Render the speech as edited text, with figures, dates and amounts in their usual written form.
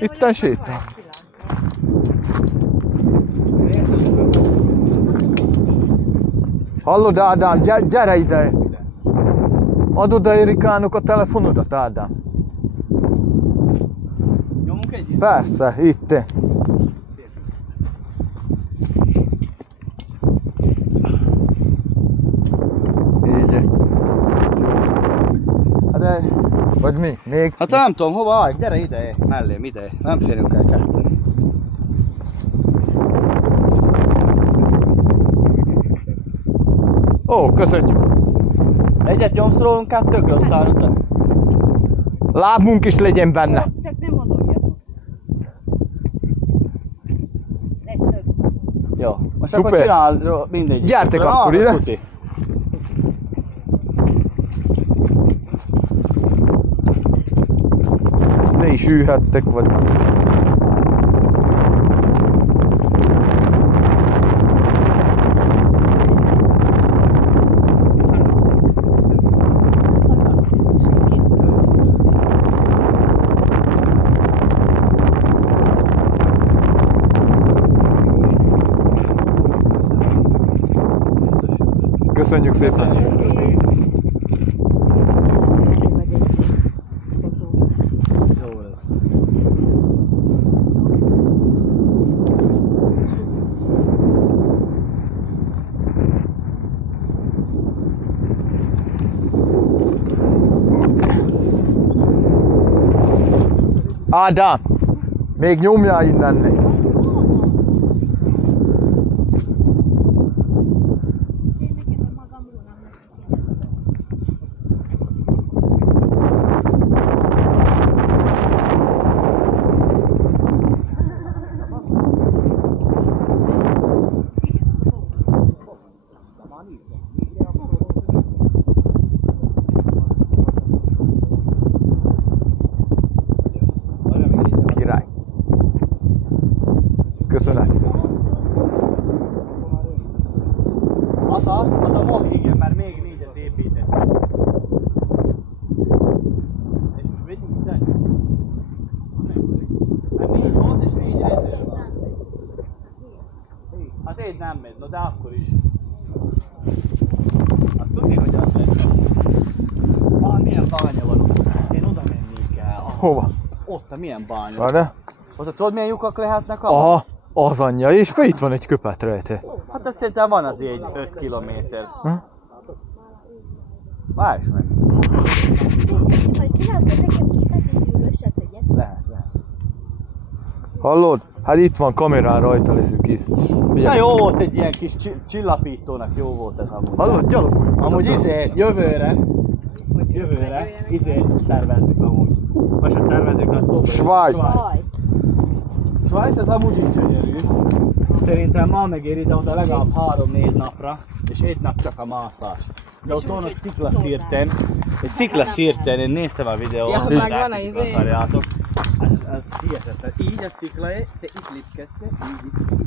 Itten sétál. Hallod, Ádám, gyere ide! Add oda Erikának a telefonodat, Ádám. Nyomunk egyet? Persze, itt. Így. Hát de... Vagy mi? Még? Hát nem tudom, hova állj, gyere ide, mellém, ide. Nem férünk el ketten. Ó, köszönjük! Egyet nyomsz rólunk, kettőkre, aztán utána. Lábunk is legyen benne. Csak nem modogjatok. Legtöbb. Jó, most Szuper. akkor csinál mindegy. Gyertek akkor ide. Tuti. Ne is ülhettek, vagy nem. Köszönjük szépen! Ádám! Még nyomjál innen! Király! Köszönet! Az a mag, igen, mert még négyet épített. És most vegyünk ide? Hát négy volt és négy ezért van. Hát egy nem megy, no de akkor is. Azt tudni, hogy az lesz. Ah, milyen bánya van ott. Én oda mennék el. Hova? Ott, milyen bánya. Várj! Ott tudod milyen lyukak lehetnek abban? Aha! Az anyja, és itt van egy köpet rajta. Hát azt szerintem van azért egy 5 kilométer. Várj is meg. Majd csinálsz ezeket szépen, hogy ülöset egyet? Lehet. Hallod? Hát itt van kamerán rajta leszünk itt. Na jó volt egy ilyen kis csillapítónak, jó volt ez amúgy. Hallod? Gyalogoljunk. Amúgy jövőre tervezzük amúgy. Vagy se tervezzük a szóba. Svájc. Svájc az amúgy is gyönyörű. Szerintem ma megéri, de oda legalább 3-4 napra, és egy nap csak a mászás. De ott van a sziklaszirten, egy sziklaszirten, én néztem a videót, Ja, hogy meg van a izé. akarjátok. Ez hihetetlen. Így a sziklaé, te itt lipkedsz, így lipkedsz.